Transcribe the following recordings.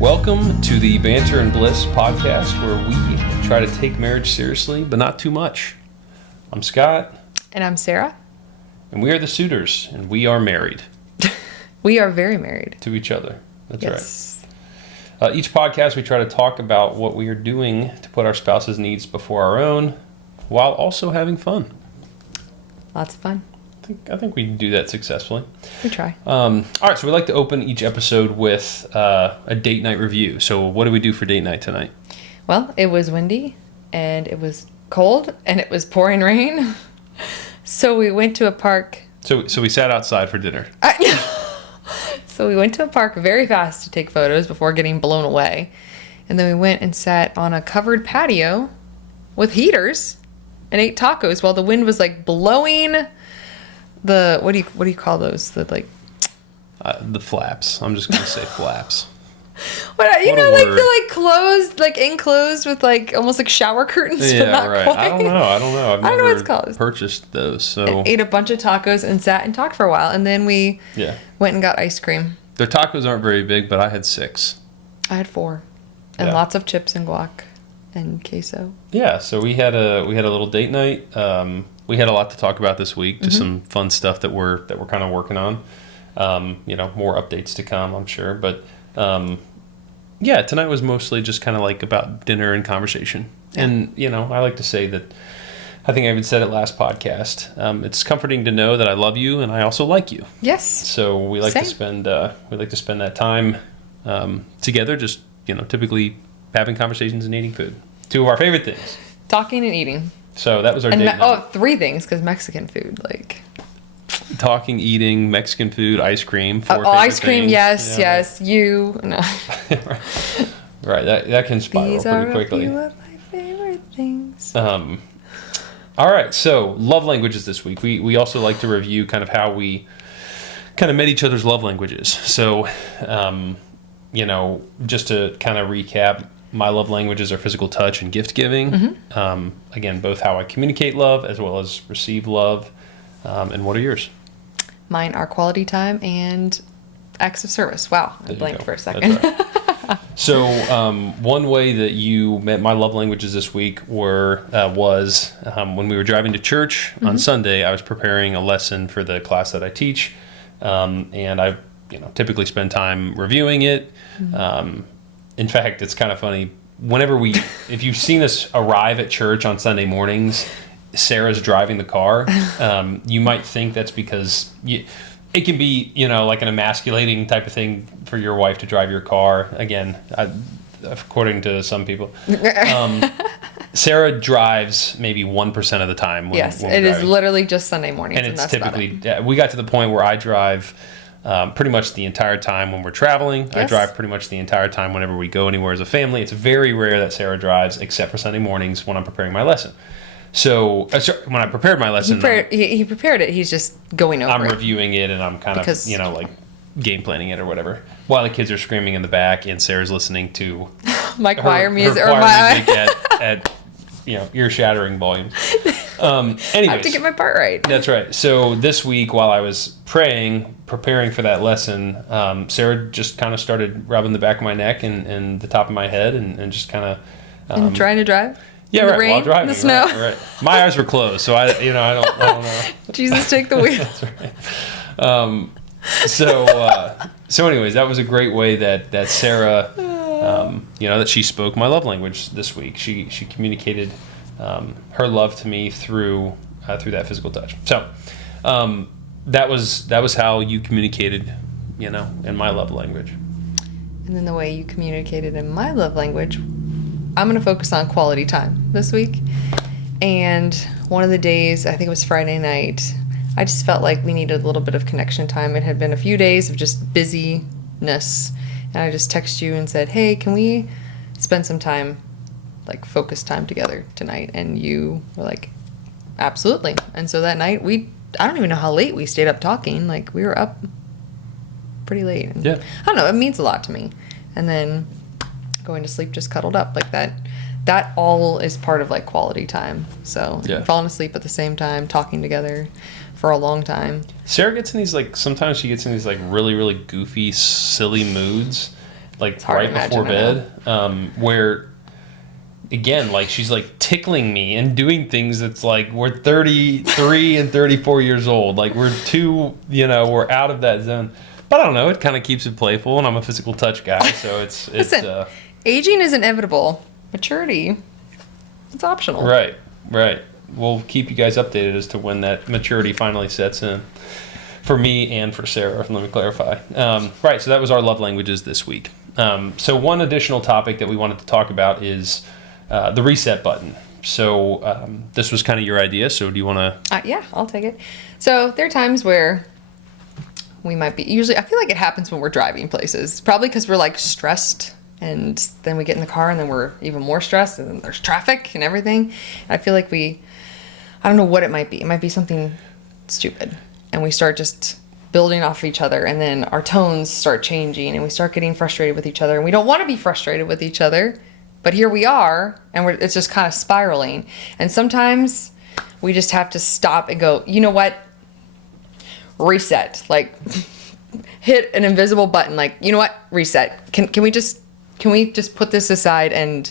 Welcome to the Banter and Bliss podcast, where we try to take marriage seriously, but not too much. I'm Scott. And I'm Sarah. And we are the suitors, and we are married. We are very married. To each other. That's yes. right. Each podcast, we try to talk about what we are doing to put our spouse's needs before our own, while also having fun. Lots of fun. I think we do that successfully. We try. All right, so we like to open each episode with a date night review. So what do we do for date night tonight? Well, it was windy, and it was cold, and it was pouring rain. So we went to a park. So we sat outside for dinner. So we went to a park very fast to take photos before getting blown away. And then we went and sat on a covered patio with heaters and ate tacos while the wind was like blowing the, what do you call those? The The flaps. I'm just going to say flaps. What you know, like the closed, enclosed with almost like shower curtains, yeah, but not right. quite. I don't know. I don't know what it's called. Purchased those. So and ate a bunch of tacos and sat and talked for a while, and then we went and got ice cream. Their tacos aren't very big, but I had 6. I had 4, and lots of chips and guac and queso. Yeah, so we had a little date night. We had a lot to talk about this week. Just some fun stuff that we're kind of working on. More updates to come, I'm sure. But tonight was mostly just kind of like about dinner and conversation. Yeah. And I like to say that. I think I even said it last podcast. It's comforting to know that I love you and I also like you. Yes. So we like to spend that time together. Just typically having conversations and eating food. 2 of our favorite things. Talking and eating. So that was our date night. 3 things because Mexican food Talking, eating, Mexican food, ice cream. 4 favorite ice cream, things. yes. You no. Right. That can spiral These pretty quickly. These are a few of my favorite things. All right, so love languages this week. We also like to review kind of how we kind of met each other's love languages. So, just to kind of recap, my love languages are physical touch and gift giving. Again, both how I communicate love as well as receive love. And what are yours? Mine are quality time and acts of service. Wow, I blanked for a second. That's right. So one way that you met my love languages this week was when we were driving to church on Sunday. I was preparing a lesson for the class that I teach, and I typically spend time reviewing it. In fact, it's kind of funny. If you've seen us arrive at church on Sunday mornings, Sarah's driving the car. You might think that's because it can be, like an emasculating type of thing for your wife to drive your car. Again, according to some people. Sarah drives maybe 1% of the time. Yes, it is literally just Sunday mornings. And it's typically, we got to the point where I drive pretty much the entire time when we're traveling. Yes. I drive pretty much the entire time whenever we go anywhere as a family. It's very rare that Sarah drives, except for Sunday mornings when I'm preparing my lesson. So when I prepared my lesson, he prepared it. He's just going over. I'm reviewing it, and I'm kind of game planning it or whatever, while the kids are screaming in the back, and Sarah's listening to my choir music at ear-shattering volumes. Anyways, I have to get my part right. That's right. So this week, while I was preparing for that lesson, Sarah just kind of started rubbing the back of my neck and the top of my head, and just kind of and trying to drive. Yeah, right. While driving, the snow. Right. My eyes were closed, so I don't know. Jesus, take the wheel. That's right. So anyways, that was a great way that Sarah, that she spoke my love language this week. She communicated her love to me through that physical touch. So that was how you communicated, in my love language. And then the way you communicated in my love language, I'm going to focus on quality time this week. And one of the days, I think it was Friday night, I just felt like we needed a little bit of connection time. It had been a few days of just busyness. And I just texted you and said, hey, can we spend some time, focused time together tonight? And you were like, absolutely. And so that night, I don't even know how late we stayed up talking. We were up pretty late. And yeah. I don't know. It means a lot to me. And then going to sleep just cuddled up like that. That all is part of quality time. So falling asleep at the same time, talking together for a long time. Sarah gets in these sometimes she gets in these really, really goofy, silly moods. like hard right to before bed, where again, like she's like tickling me and doing things that's like we're 33 and 34 years old. Like we're we're out of that zone. But I don't know, it kind of keeps it playful, and I'm a physical touch guy, so it's Listen, aging is inevitable. Maturity, it's optional. Right. We'll keep you guys updated as to when that maturity finally sets in. For me and for Sarah, let me clarify. Right, so that was our love languages this week. So one additional topic that we wanted to talk about is the reset button. So this was kind of your idea, so do you want to... Yeah, I'll take it. So there are times where we might be... Usually, I feel like it happens when we're driving places. Probably because we're, like, stressed, and then we get in the car, and then we're even more stressed, and then there's traffic and everything. And I feel like I don't know what it might be. It might be something stupid. And we start just building off each other, and then our tones start changing, and we start getting frustrated with each other, and we don't want to be frustrated with each other, but here we are, and it's just kind of spiraling. And sometimes we just have to stop and go, you know what? Reset. Like, hit an invisible button. Like, you know what? Reset. Can we just put this aside and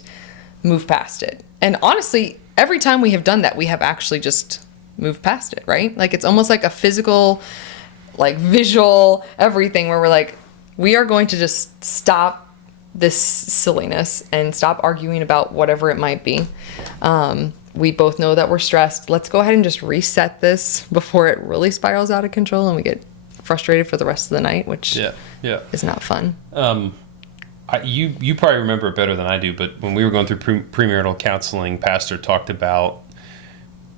move past it? And honestly, every time we have done that, we have actually just move past it, right? Like, it's almost like a physical, like visual, everything, where we're like, we are going to just stop this silliness and stop arguing about whatever it might be. We both know that we're stressed. Let's go ahead and just reset this before it really spirals out of control and we get frustrated for the rest of the night, which is not fun. You probably remember it better than I do, but when we were going through premarital counseling, Pastor talked about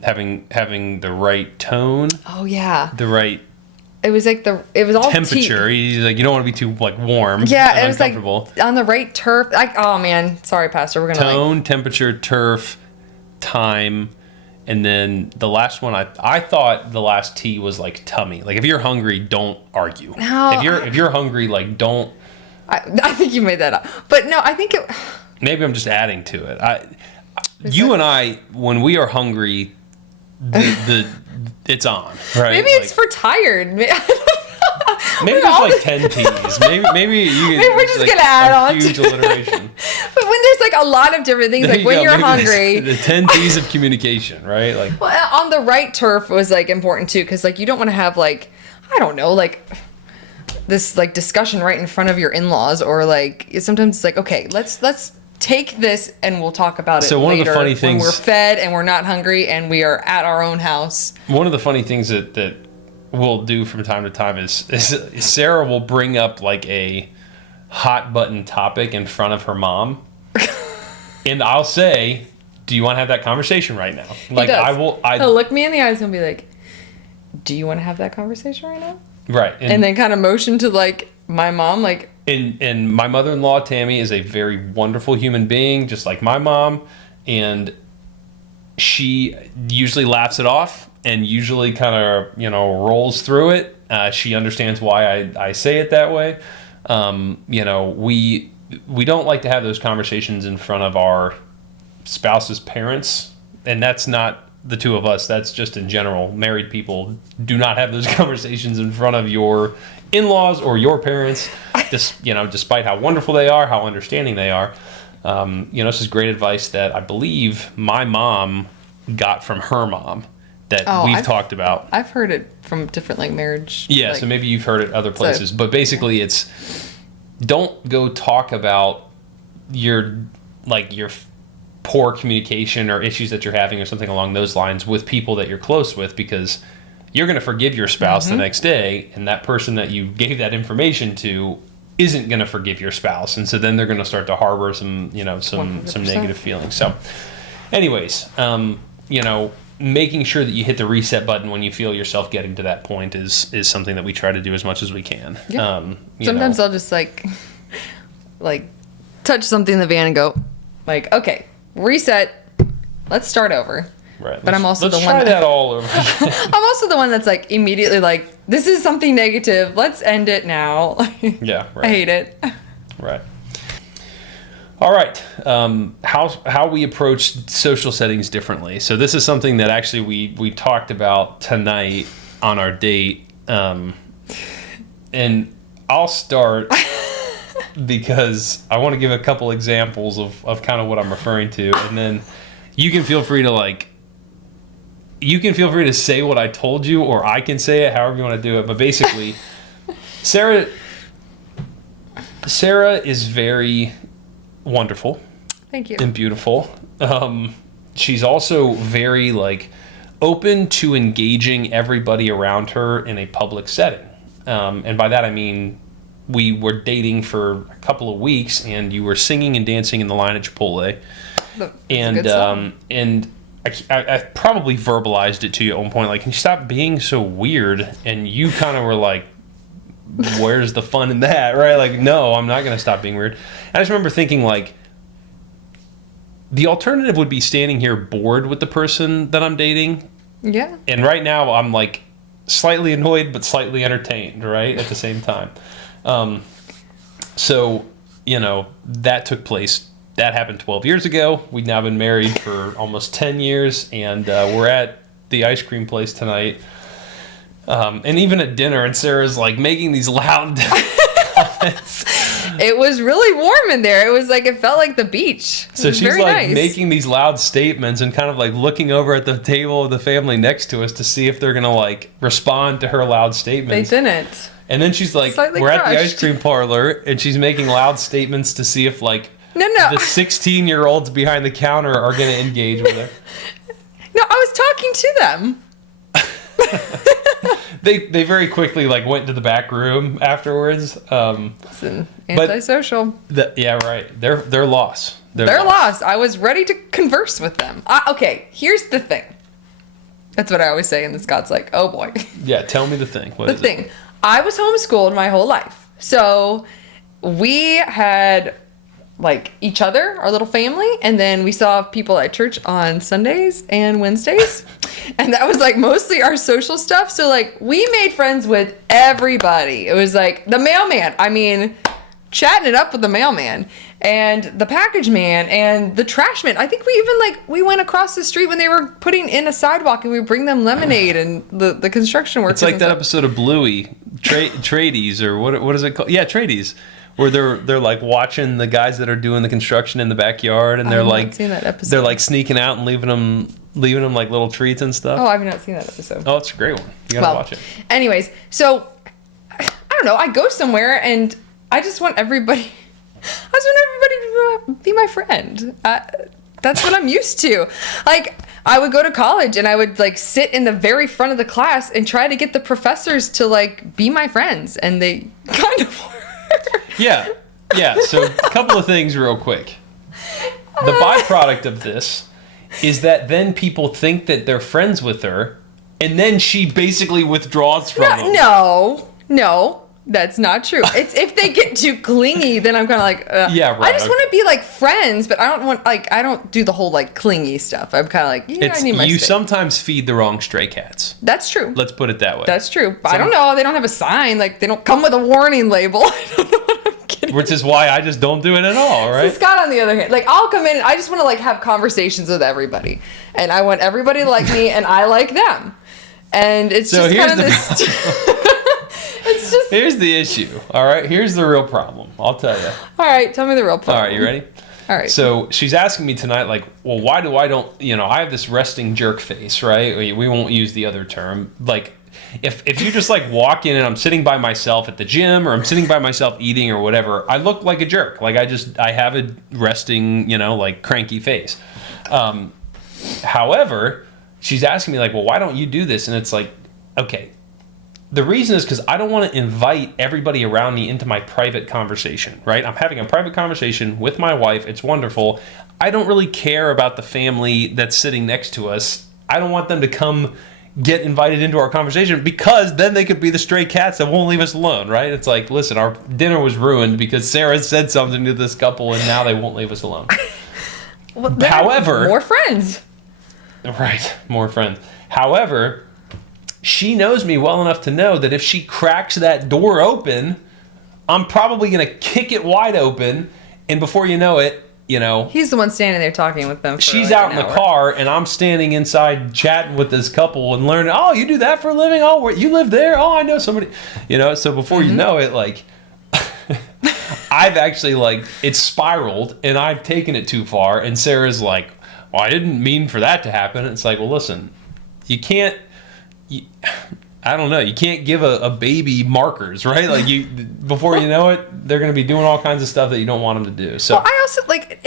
having the right tone. Oh yeah. The right. It was like it was all temperature. He's like, you don't want to be too like warm. Yeah, it was like on the right turf. Like, oh man, sorry, Pastor. We're gonna tone, temperature, turf, time, and then the last one. I thought the last T was like tummy. Like if you're hungry, don't argue. No, if you're hungry, like don't. I think you made that up, but no, I think it. Maybe I'm just adding to it. You and I, when we are hungry, it's on, right? Maybe it's for tired. Maybe there's like 10 T's. Maybe we're just gonna add on huge alliteration. But when there's like a lot of different things, like when you're hungry, the 10 T's of communication, right? Like, well, on the right turf was like important too, because like you don't want to have like, I don't know, like this like discussion right in front of your in-laws, or like sometimes it's like, okay, let's take this and we'll talk about it one later of the funny things, when we're fed and we're not hungry and we are at our own house. One of the funny things that we'll do from time to time is Sarah will bring up like a hot button topic in front of her mom. And I'll say, do you want to have that conversation right now? Like He'll look me in the eyes and be like, do you want to have that conversation right now? Right. And then kind of motion to like my mom, like. And my mother-in-law, Tammy, is a very wonderful human being, just like my mom. And she usually laughs it off and usually kind of, rolls through it. She understands why I say it that way. We don't like to have those conversations in front of our spouse's parents. And that's not the two of us. That's just in general. Married people do not have those conversations in front of your in-laws or your parents, despite how wonderful they are, how understanding they are. This is great advice that I believe my mom got from her mom that we've talked about. I've heard it from different like marriage. Yeah, so maybe you've heard it other places, but basically it's don't go talk about your poor communication or issues that you're having or something along those lines with people that you're close with, because you're going to forgive your spouse the next day, and that person that you gave that information to isn't going to forgive your spouse, and so then they're going to start to harbor some negative feelings. So, anyways, making sure that you hit the reset button when you feel yourself getting to that point is something that we try to do as much as we can. Yeah. Sometimes I'll just like touch something in the van and go, like, okay, reset. Let's start over. Right. But I'm also the one try that all over. I'm also the one that's like immediately like, this is something negative. Let's end it now. Yeah. Right. I hate it. Right. All right. How we approach social settings differently. So this is something that actually we talked about tonight on our date. And I'll start because I want to give a couple examples of kind of what I'm referring to, and then you can feel free to say what I told you, or I can say it, however you want to do it. But basically, Sarah is very wonderful. Thank you. And beautiful. She's also very open to engaging everybody around her in a public setting. And by that I mean we were dating for a couple of weeks, and you were singing and dancing in the line at Chipotle. And I probably verbalized it to you at one point, can you stop being so weird? And you kind of were like, where's the fun in that, right? No, I'm not going to stop being weird. I just remember thinking, the alternative would be standing here bored with the person that I'm dating. Yeah. And right now I'm slightly annoyed but slightly entertained, right? At the same time. So, that took place. That happened 12 years ago. We've now been married for almost 10 years, and we're at the ice cream place tonight. And even at dinner, and Sarah's making these loud comments. It was really warm in there. It was it felt like the beach. So she's very nice. Making these loud statements and kind of looking over at the table of the family next to us to see if they're going to respond to her loud statements. They didn't. And then she's we're crushed. At the ice cream parlor, and she's making loud statements to see if the 16-year-olds behind the counter are going to engage with her. No, I was talking to them. They very quickly went to the back room afterwards. Listen, antisocial. Yeah, right. They're lost. They're lost. I was ready to converse with them. Okay, here's the thing. That's what I always say, and then Scott's like, "Oh boy." Yeah, tell me the thing. What is it? I was homeschooled my whole life, so we had each other, our little family, and then we saw people at church on Sundays and Wednesdays. And that was mostly our social stuff. So we made friends with everybody. It was the mailman. I mean, chatting it up with the mailman and the package man and the trash man. I think we even we went across the street when they were putting in a sidewalk, and we bring them lemonade and the construction workers. It's that episode of Bluey, Tradies, or what is it called? Yeah, Tradies. Where they're watching the guys that are doing the construction in the backyard, and they're not seen that episode. They're sneaking out and leaving them little treats and stuff. Oh, I've not seen that episode. Oh, it's a great one. You gotta watch it. Anyways, so I don't know. I go somewhere and I just want everybody. To be my friend. That's what I'm used to. I would go to college and I would sit in the very front of the class and try to get the professors to be my friends, and they kind of were. Yeah. So a couple of things real quick. The byproduct of this is that then people think that they're friends with her, and then she basically withdraws from them. No, that's not true. It's if they get too clingy, then I'm kind of yeah, right. I just want to be friends, but I don't want I don't do the whole clingy stuff. I'm kind of I need my You space. Sometimes feed the wrong stray cats. That's true. Let's put it that way. That's true. But I don't know. They don't have a sign. They don't come with a warning label. I don't know what I'm getting. Which is why I just don't do it at all, right? So Scott, on the other hand, I'll come in and I just want to have conversations with everybody, and I want everybody to like me, and I like them, and it's so just here's kind of this. It's just. Here's the issue. All right. Here's the real problem. I'll tell you. All right. Tell me the real problem. All right. You ready? All right. So she's asking me tonight, well, why do I don't, I have this resting jerk face, right? We won't use the other term. If you just walk in and I'm sitting by myself at the gym, or I'm sitting by myself eating or whatever, I look like a jerk. I have a resting, cranky face. However, she's asking me well, why don't you do this? And it's okay. The reason is because I don't want to invite everybody around me into my private conversation, right? I'm having a private conversation with my wife. It's wonderful. I don't really care about the family that's sitting next to us. I don't want them to come get invited into our conversation, because then they could be the stray cats that won't leave us alone, right? It's listen, our dinner was ruined because Sarah said something to this couple, and now they won't leave us alone. Well, however, more friends. Right, more friends. However, she knows me well enough to know that if she cracks that door open, I'm probably going to kick it wide open, and before you know it, He's the one standing there talking with them. She's out in the car, and I'm standing inside chatting with this couple and learning, oh, you do that for a living? Oh, you live there? Oh, I know somebody. So before you know it, I've actually like it's spiraled and I've taken it too far. And Sarah's like, well, I didn't mean for that to happen. It's like, well, listen, you can't. I don't know. You can't give a baby markers, right? Like before you know it, they're going to be doing all kinds of stuff that you don't want them to do. So well, I also like,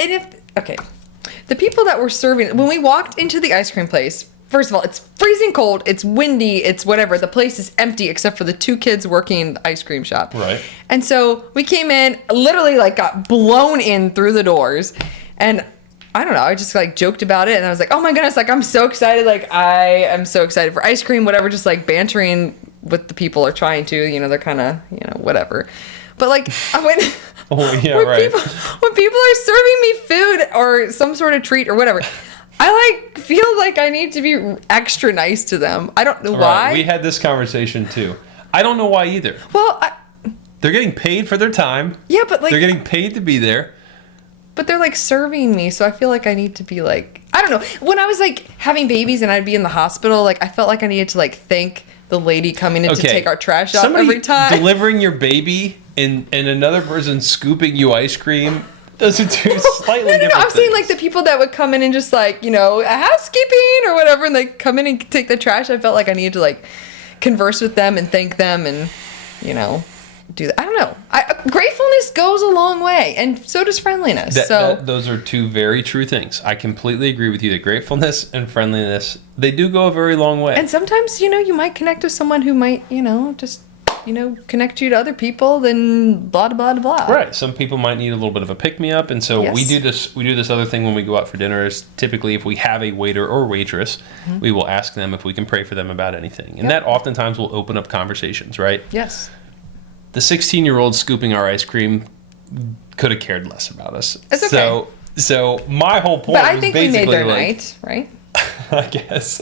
the people that were serving when we walked into the ice cream place. First of all, it's freezing cold. It's windy. It's whatever. The place is empty except for the 2 kids working in the ice cream shop. Right. And so we came in, literally like got blown in through the doors, and I don't know. I just like joked about it, and I was like, "Oh my goodness! Like I'm so excited! Like I am so excited for ice cream, whatever." Just like bantering with the people are trying to, they're kind of, whatever. But like I went. Oh yeah, when right. When people are serving me food or some sort of treat or whatever, I like feel like I need to be extra nice to them. I don't know why. Right. We had this conversation too. I don't know why either. Well, they're getting paid for their time. Yeah, but like they're getting paid to be there. But they're like serving me, so I feel like I need to be like, I don't know. When I was like having babies and I'd be in the hospital, like I felt like I needed to like thank the lady coming in to take our trash out every time. Delivering your baby and another person scooping you ice cream. Those are two slightly different I'm things. saying like the people that would come in and just like, housekeeping or whatever, and they come in and take the trash. I felt like I needed to like converse with them and thank them and, do that. I don't know. Gratefulness goes a long way, and so does friendliness. Those are two very true things. I completely agree with you that gratefulness and friendliness, they do go a very long way. And sometimes, you might connect with someone who might, just connect you to other people, then blah, blah, blah, blah. Right. Some people might need a little bit of a pick-me-up, and so Yes. we do this other thing when we go out for dinner is typically if we have a waiter or waitress, we will ask them if we can pray for them about anything. And that oftentimes will open up conversations, right? Yes. The 16-year-old scooping our ice cream could have cared less about us. It's okay. So my whole point But I was think we basically made their like, night, right? I guess.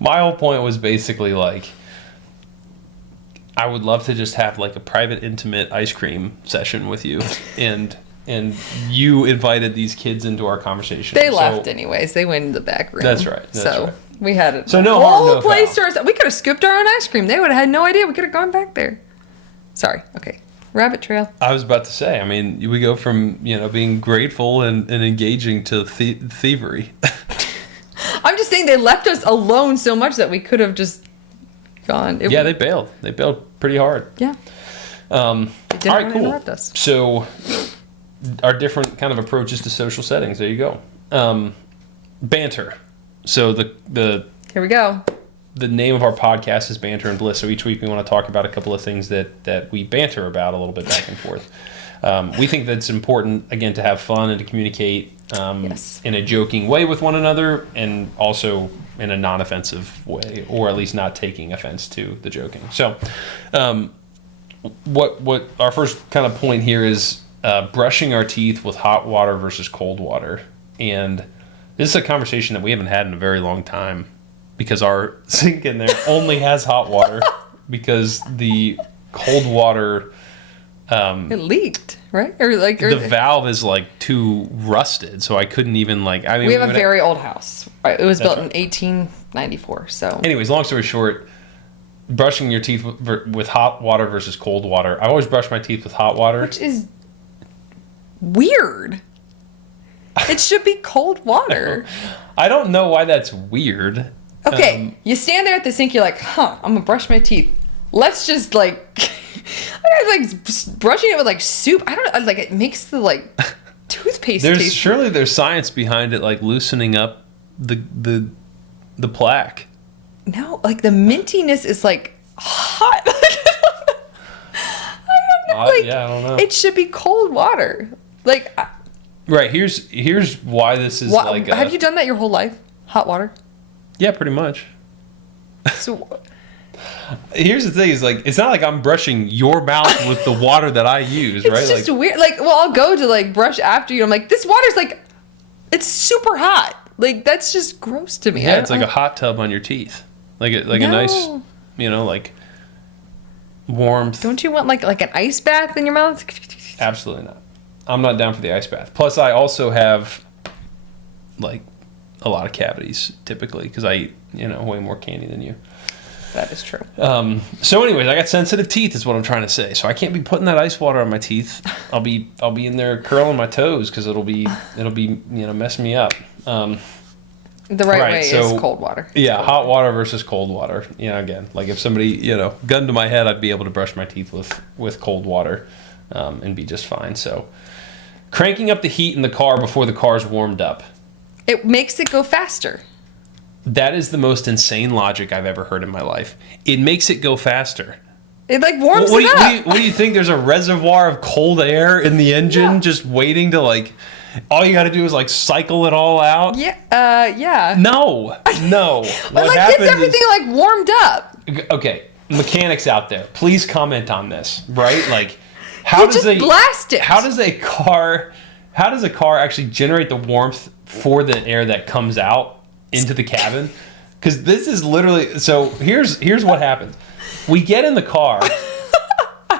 My whole point was basically like, I would love to just have like a private, intimate ice cream session with you, and you invited these kids into our conversation. They left anyways. They went in the back room. That's right. So we had it. So no harm, no place foul. to ourselves. We could have scooped our own ice cream. They would have had no idea. We could have gone back there. Sorry. Okay. Rabbit trail. I was about to say. I mean, we go from being grateful and engaging to thievery. I'm just saying they left us alone so much that we could have just gone. Yeah, they bailed. They bailed pretty hard. Yeah. They didn't all right, want to cool. interrupt us. So, our different kind of approaches to social settings. There you go. Banter. So the Here we go. the name of our podcast is Banter and Bliss. So each week we want to talk about a couple of things that we banter about a little bit back and forth. We think that it's important, again, to have fun and to communicate Yes. in a joking way with one another, and also in a non-offensive way, or at least not taking offense to the joking. So what our first kind of point here is brushing our teeth with hot water versus cold water. And this is a conversation that we haven't had in a very long time, because our sink in there only has hot water because the cold water It leaked, right? Or the valve is like too rusted, so I couldn't even we have a very old house. Right? It was built in right. 1894. So Anyways, long story short, brushing your teeth with hot water versus cold water. I always brush my teeth with hot water. which is weird. It should be cold water. I don't know why that's weird. Okay, you stand there at the sink. You're like, I'm gonna brush my teeth. Let's just like, brushing it with like soup. I don't know. Like it makes the like toothpaste taste. Surely there's science behind it, like loosening up the plaque. No, like the mintiness is like hot. I don't know. It should be cold water. Like, Right, here's why this is like. Have you done that your whole life? Hot water. Yeah, pretty much. So Here's the thing: is like it's not like I'm brushing your mouth with the water that I use, it's right? just weird. Like, well, I'll go to like brush after you. I'm like, this water's like, it's super hot. Like that's just gross to me. Yeah, it's like a hot tub on your teeth, like a nice, like warmth. Don't you want like an ice bath in your mouth? Absolutely not. I'm not down for the ice bath. Plus, I also have like a lot of cavities typically because I eat way more candy than you. That is true. So anyways, I got sensitive teeth is what I'm trying to say. So I can't be putting that ice water on my teeth. I'll be in there curling my toes because it'll be messing me up. The right way is cold water. Yeah, hot water versus cold water. Again, like if somebody, gun to my head, I'd be able to brush my teeth with cold water and be just fine. So cranking up the heat in the car before the car's warmed up. It makes it go faster. That is the most insane logic I've ever heard in my life. It makes it go faster. It warms it up. What do you think? There's a reservoir of cold air in the engine just waiting to all you got to do is cycle it all out? Yeah. No. But gets everything warmed up. Okay, mechanics out there, please comment on this, right? How does blast it? How does a car actually generate the warmth for the air that comes out into the cabin? Because this is literally, so here's what happens. We get in the car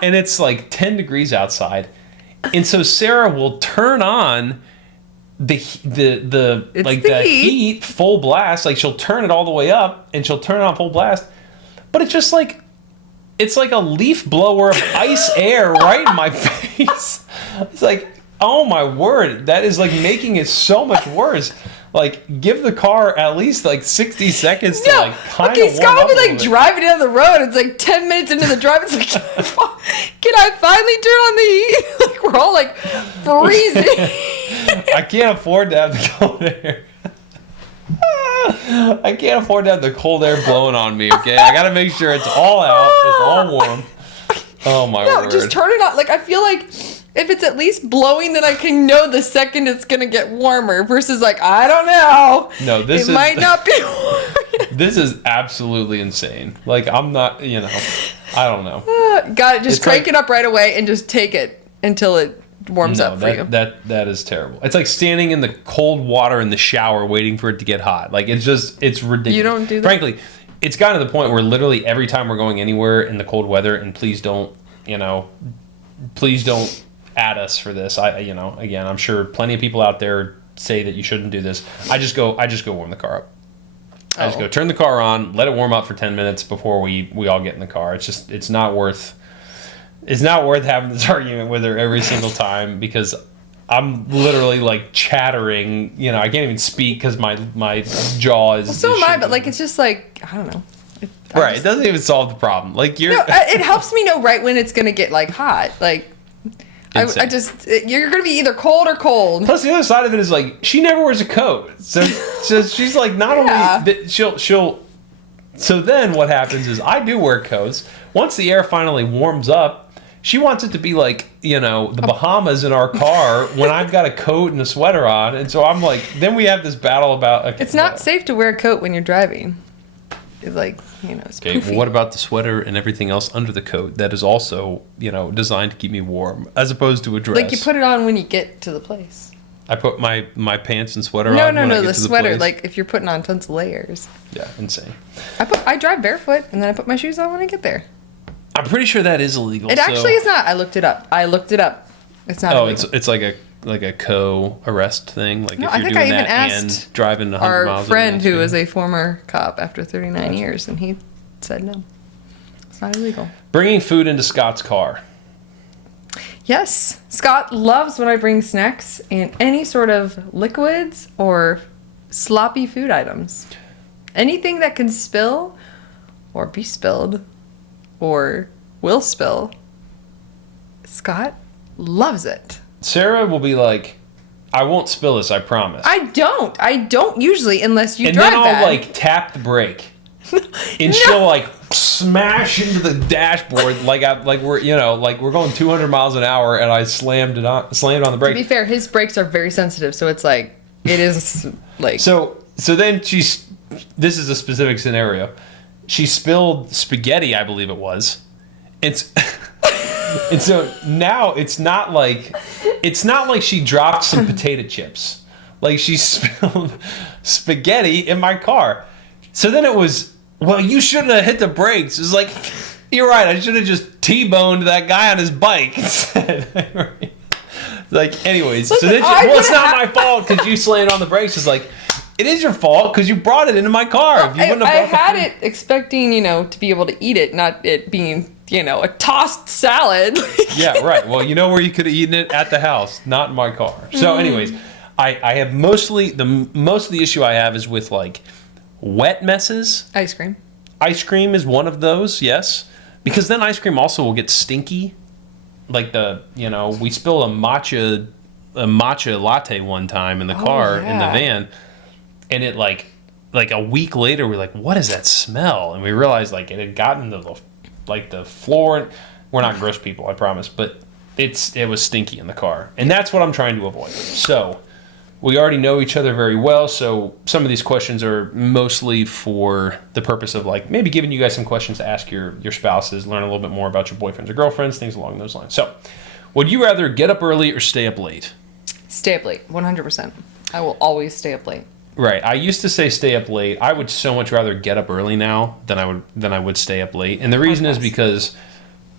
and it's 10 degrees outside, and so Sarah will turn on the heat full blast. She'll turn it all the way up and she'll turn it on full blast, but it's just it's like a leaf blower of ice air right in my face. It's oh my word, that is making it so much worse. Give the car at least 60 seconds to kind of warm up. Scott will be driving down the road. It's 10 minutes into the drive. It's can I finally turn on the heat? We're all freezing. I can't afford to have the cold air. I can't afford to have the cold air blowing on me, okay? I gotta make sure it's all out, it's all warm. Oh my word. No, just turn it on. I feel if it's at least blowing, then I can know the second it's gonna get warmer. Versus I don't know. No, it might not be warm. This is absolutely insane. I'm not, I don't know. Got it. Just crank it up right away and just take it until it warms up for you. That is terrible. It's like standing in the cold water in the shower waiting for it to get hot. It's ridiculous. You don't do that? Frankly, it's gotten to the point where literally every time we're going anywhere in the cold weather, and please don't at us for this. Again, I'm sure plenty of people out there say that you shouldn't do this. I just go warm the car up. I just go turn the car on, let it warm up for 10 minutes before we all get in the car. It's not worth having this argument with her every single time, because I'm literally chattering. I can't even speak because my jaw is. Well, so am I, but it's just I don't know. It doesn't even solve the problem. It helps me know right when it's gonna get hot. You're gonna be either cold or cold. Plus, the other side of it is she never wears a coat, so she's not only she'll. So then what happens is I do wear coats. Once the air finally warms up, she wants it to be the Bahamas in our car when I've got a coat and a sweater on, and so I'm then we have this battle about. It's not safe to wear a coat when you're driving. It's it's okay. poofy. Well, what about the sweater and everything else under the coat that is also designed to keep me warm, as opposed to a dress? You put it on when you get to the place. I put my pants and sweater on. No, the sweater. If you're putting on tons of layers. Yeah, insane. I drive barefoot and then I put my shoes on when I get there. I'm pretty sure that is illegal. It actually is not. I looked it up. It's not. Oh, illegal. it's like a co-arrest thing. No, if you're I think doing I even that asked and driving 100 our miles. friend who is a former cop after 39 years, and he said no, it's not illegal. Bringing food into Scott's car. Yes, Scott loves when I bring snacks and any sort of liquids or sloppy food items. Anything that can spill or be spilled or will spill. Scott loves it. Sarah will be I won't spill this, I promise. I don't usually, unless you and drive then I'll bad. Tap the brake. And she'll smash into the dashboard we're going 200 miles an hour, and I slammed on the brake. To be fair, his brakes are very sensitive, so it's it is So then this is a specific scenario. She spilled spaghetti, I believe it was. And so now it's not like she dropped some potato chips. She spilled spaghetti in my car. So then it was, well, you shouldn't have hit the brakes. It's you're right, I should have just T-boned that guy on his bike instead. Anyways. Listen, so then it's not my fault because you slammed on the brakes. It's It is your fault because you brought it into my car. If you wouldn't have I brought the had food- it expecting, to be able to eat it, not it being, a tossed salad. Yeah, right. Well, you know where you could have eaten it? At the house, not in my car. So anyways, I have most of the issue I have is with like wet messes. Ice cream. Ice cream is one of those, yes. Because then ice cream also will get stinky. Like we spilled a matcha latte one time in the car in the van, and it like a week later we're like, what is that smell? And we realized like it had gotten to the floor. We're not gross people, I promise, but it was stinky in the car, and that's what I'm trying to avoid. So we already know each other very well, so some of these questions are mostly for the purpose of like maybe giving you guys some questions to ask your spouses, learn a little bit more about your boyfriends or girlfriends, things along those lines. So would you rather get up early or stay up late? Stay up late, 100%. I will always stay up late. Right. I used to say stay up late. I would so much rather get up early now than I would stay up late. And the reason is because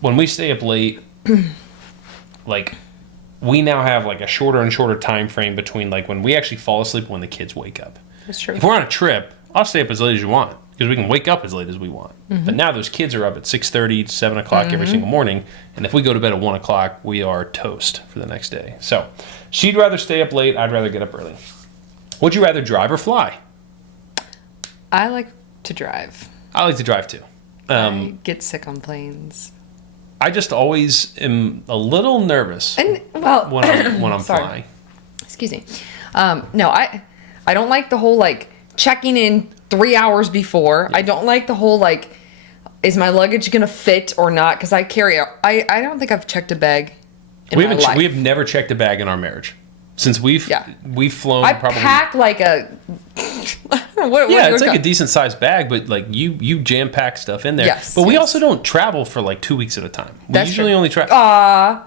when we stay up late, like we now have like a shorter and shorter time frame between like when we actually fall asleep and when the kids wake up. That's true. If we're on a trip, I'll stay up as late as you want because we can wake up as late as we want. But now those kids are up at 6:30, 7 o'clock every single morning. And if we go to bed at 1 o'clock, we are toast for the next day. So she'd rather stay up late. I'd rather get up early. Would you rather drive or fly? I like to drive. I like to drive too. I get sick on planes. I just always am a little nervous And well, when I'm sorry. flying. Excuse me. No, I don't like the whole like checking in 3 hours before. I don't like the whole like, is my luggage gonna fit or not? Because I don't think I've checked a bag in my life. We have never checked a bag in our marriage since we've flown. I probably pack like a. It's like a decent sized bag, but like you jam pack stuff in there. Yes, but we yes. also don't travel for like 2 weeks at a time. We That's usually true. only travel.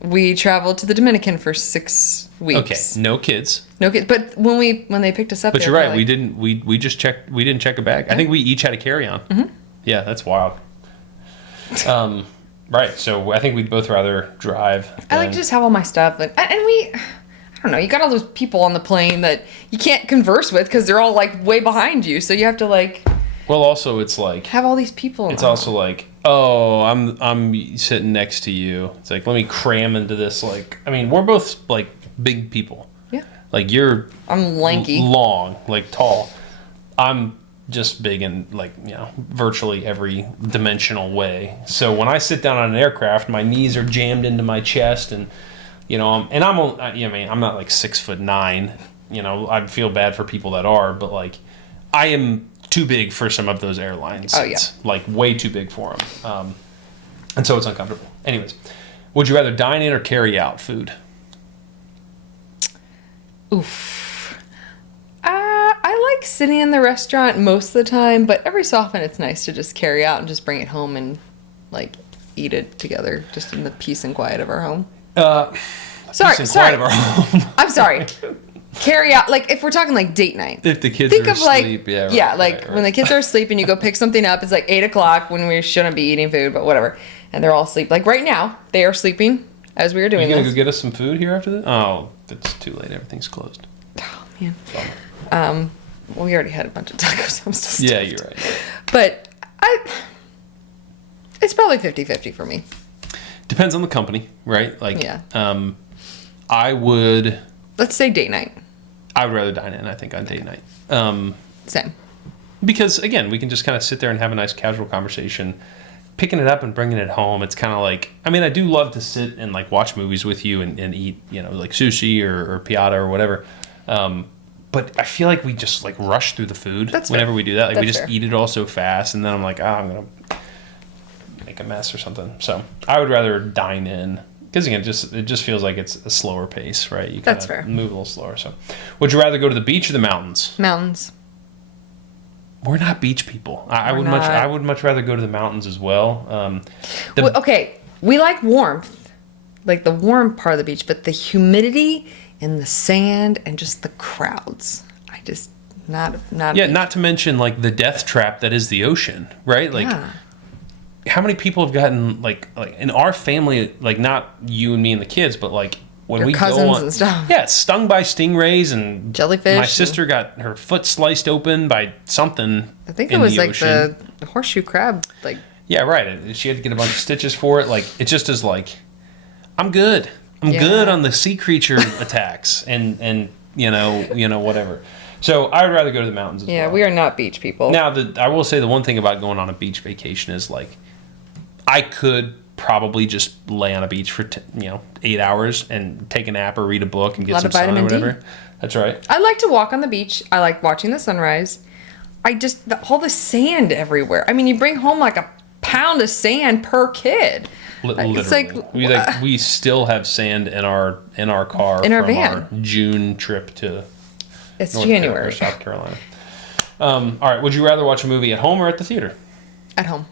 We traveled to the Dominican for 6 weeks. Okay, no kids. No kids. But when they picked us up, But they you're were right. like, We didn't. We just checked. We didn't check a bag. I think we each had a carry on. Mm-hmm. Yeah, that's wild. Right. So I think we'd both rather drive. I like to just have all my stuff, and we. I don't know. You got all those people on the plane that you can't converse with because they're all like way behind you. So you have to like. Well, also it's like have all these people. It's also like, oh, I'm sitting next to you. It's like, let me cram into this. Like, I mean, we're both like big people. Yeah. Like I'm lanky, long, like tall. I'm just big in like virtually every dimensional way. So when I sit down on an aircraft, my knees are jammed into my chest, and I'm not like 6'9". I feel bad for people that are, but like I am too big for some of those airlines. Oh, yeah. It's like way too big for them. And so it's uncomfortable. Anyways, would you rather dine in or carry out food? Oof. I like sitting in the restaurant most of the time, but every so often it's nice to just carry out and just bring it home and eat it together, just in the peace and quiet of our home. Sorry. Of our home. I'm sorry. Carry out, like if we're talking like date night. If the kids are asleep, right. When the kids are asleep and you go pick something up, it's like 8 o'clock when we shouldn't be eating food, but whatever. And they're all asleep. Like right now, they are sleeping as we are doing You this. gonna go get us some food here after this? Oh, it's too late. Everything's closed. Oh man. Well, we already had a bunch of tacos. I'm still stuffed. Yeah, you're right. But it's probably 50-50 for me. Depends on the company, right? Like, Yeah. Let's say date night. I would rather dine in, I think, on date night. Same. Because, again, we can just kind of sit there and have a nice casual conversation. Picking it up and bringing it home, it's kind of like... I mean, I do love to sit and, like, watch movies with you and eat, like sushi or piata or whatever. But I feel like we just, like, rush through the food whenever we do that. Like, we just eat it all so fast, and then I'm like, I'm going to make a mess or something. So I would rather dine in. Because, again, it just feels like it's a slower pace, right? You That's fair. Move a little slower. So, would you rather go to the beach or the mountains? Mountains. We're not beach people. I would much rather go to the mountains as well. Okay, we like warmth, like the warm part of the beach, but the humidity and the sand and just the crowds, I just not. Yeah, not to mention like the death trap that is the ocean, right? Like, how many people have gotten like in our family, like not you and me and the kids, but like when Your we cousins go on, and stuff. Yeah, stung by stingrays and Jellyfish. My sister got her foot sliced open by something. I think in it was the like ocean. the horseshoe crab. Like, Yeah, right. She had to get a bunch of stitches for it. Like, it just is like, I'm good. I'm good on the sea creature attacks and whatever. So I would rather go to the mountains as well. we are not beach people. Now, I will say the one thing about going on a beach vacation is like, I could probably just lay on a beach for 8 hours and take a nap or read a book and get some sun or whatever. That's right. I like to walk on the beach. I like watching the sunrise. All the sand everywhere. I mean, you bring home like a pound of sand per kid. Literally. It's like we still have sand in our car in our from van. our June trip to It's North January. Carolina, South Carolina. All right. Would you rather watch a movie at home or at the theater? At home.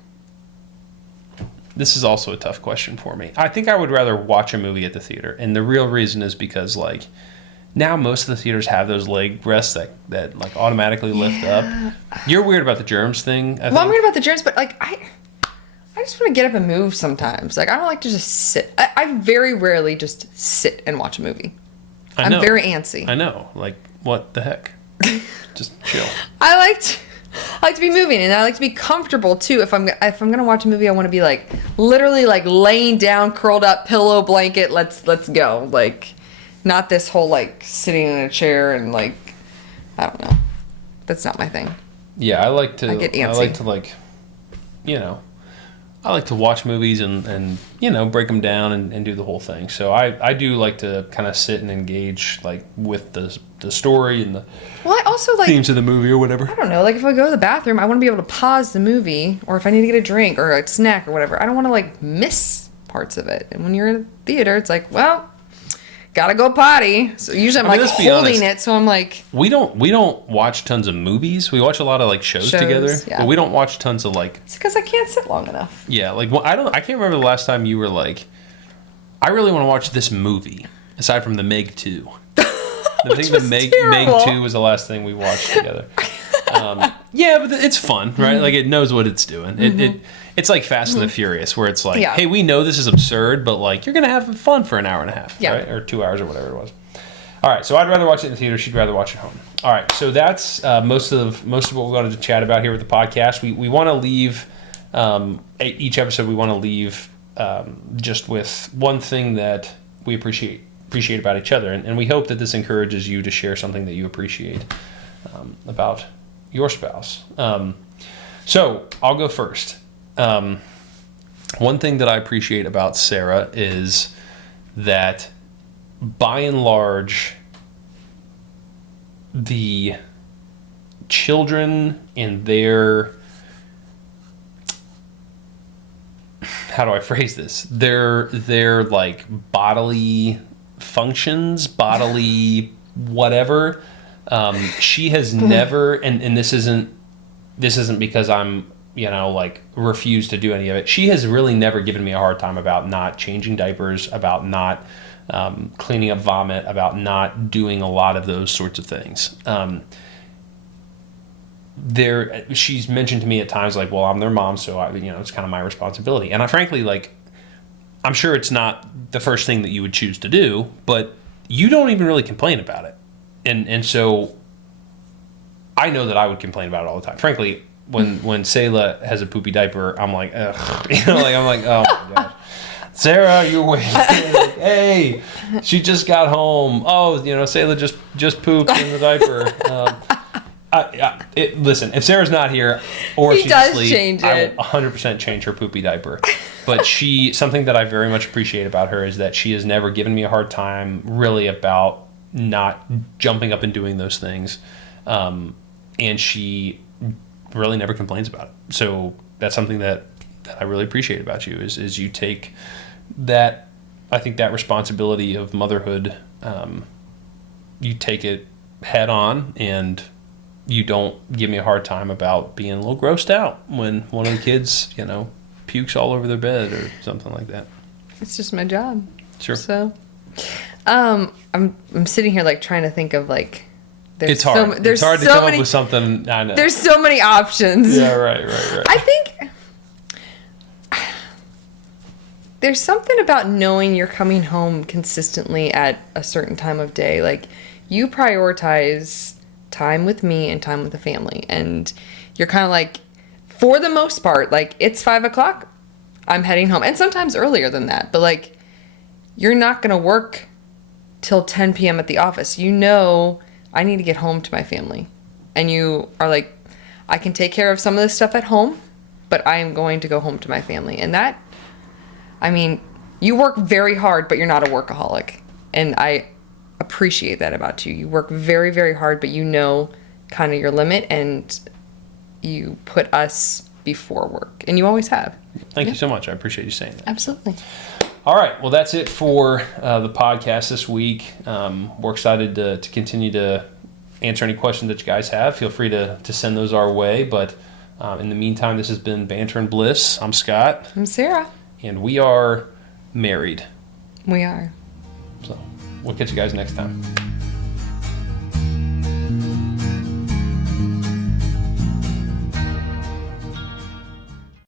This is also a tough question for me. I think I would rather watch a movie at the theater, and the real reason is because like now most of the theaters have those leg rests that like automatically lift up. You're weird about the germs thing. I'm weird about the germs, but like I just want to get up and move sometimes. Like I don't like to just sit. I very rarely just sit and watch a movie. I'm very antsy. I know. Like what the heck? Just chill. I like to be moving, and I like to be comfortable too. If I'm gonna watch a movie, I want to be like literally like laying down, curled up, pillow, blanket. Let's go. Like not this whole like sitting in a chair and like I don't know. That's not my thing. Yeah, I like to. I get antsy. I like to like, I like to watch movies and break them down and do the whole thing. So I do like to kind of sit and engage like with the story and the Well, I also like themes of the movie or whatever. I don't know. Like if I go to the bathroom, I want to be able to pause the movie, or if I need to get a drink or a snack or whatever. I don't want to like miss parts of it. And when you're in a theater, it's like, well, gotta go potty. So usually I'm like holding it, so I'm like. We don't watch tons of movies. We watch a lot of like shows together, but we don't watch tons of like. It's because I can't sit long enough. Yeah, like I can't remember the last time you were like, I really want to watch this movie. Aside from the Meg 2. I think the Meg 2 was the last thing we watched together. Yeah, but it's fun, right? Mm-hmm. Like it knows what it's doing. It's like Fast and the Furious, where it's like, hey, we know this is absurd, but like you're gonna have fun for an hour and a half, right? Or 2 hours or whatever it was. All right, so I'd rather watch it in the theater. She'd rather watch it at home. All right, so that's most of what we wanted to chat about here with the podcast. We want to leave each episode. We want to leave just with one thing that we appreciate about each other, and we hope that this encourages you to share something that you appreciate about your spouse. So I'll go first. One thing that I appreciate about Sarah is that by and large the children and their, how do I phrase this, their like bodily functions, bodily whatever, she has never, and this isn't because I'm like refuse to do any of it. She has really never given me a hard time about not changing diapers, about not cleaning up vomit, about not doing a lot of those sorts of things. She's mentioned to me at times like, well, I'm their mom, so it's kind of my responsibility. And I frankly, like, I'm sure it's not the first thing that you would choose to do, but you don't even really complain about it. And so I know that I would complain about it all the time. Frankly, when Sayla has a poopy diaper, I'm like, ugh. I'm like, oh my gosh. Sarah, you're waiting. Like, hey, she just got home. Oh, Sayla just pooped in the diaper. Listen, if Sarah's not here or she's asleep, I will 100% change her poopy diaper. But something that I very much appreciate about her is that she has never given me a hard time really about not jumping up and doing those things. And she really never complains about it. So that's something that I really appreciate about you is you take that, I think that responsibility of motherhood, you take it head on, and you don't give me a hard time about being a little grossed out when one of the kids, pukes all over their bed or something like that. It's just my job. Sure. So, I'm sitting here like trying to think of like. It's hard. It's hard to come up with something. I know. There's so many options. Yeah, right. I think there's something about knowing you're coming home consistently at a certain time of day. Like, you prioritize time with me and time with the family. And you're kind of like, for the most part, like, it's 5 o'clock, I'm heading home. And sometimes earlier than that. But, like, you're not going to work till 10 p.m. at the office. You know, I need to get home to my family. And you are like, I can take care of some of this stuff at home, but I am going to go home to my family. And that, I mean, you work very hard, but you're not a workaholic. And I appreciate that about you. You work very, very hard, but you know kind of your limit, and you put us before work. And you always have. Thank you so much. I appreciate you saying that. Absolutely. All right. Well, that's it for the podcast this week. We're excited to continue to answer any questions that you guys have. Feel free to send those our way. But in the meantime, this has been Banter and Bliss. I'm Scott. I'm Sarah. And we are married. We are. So we'll catch you guys next time.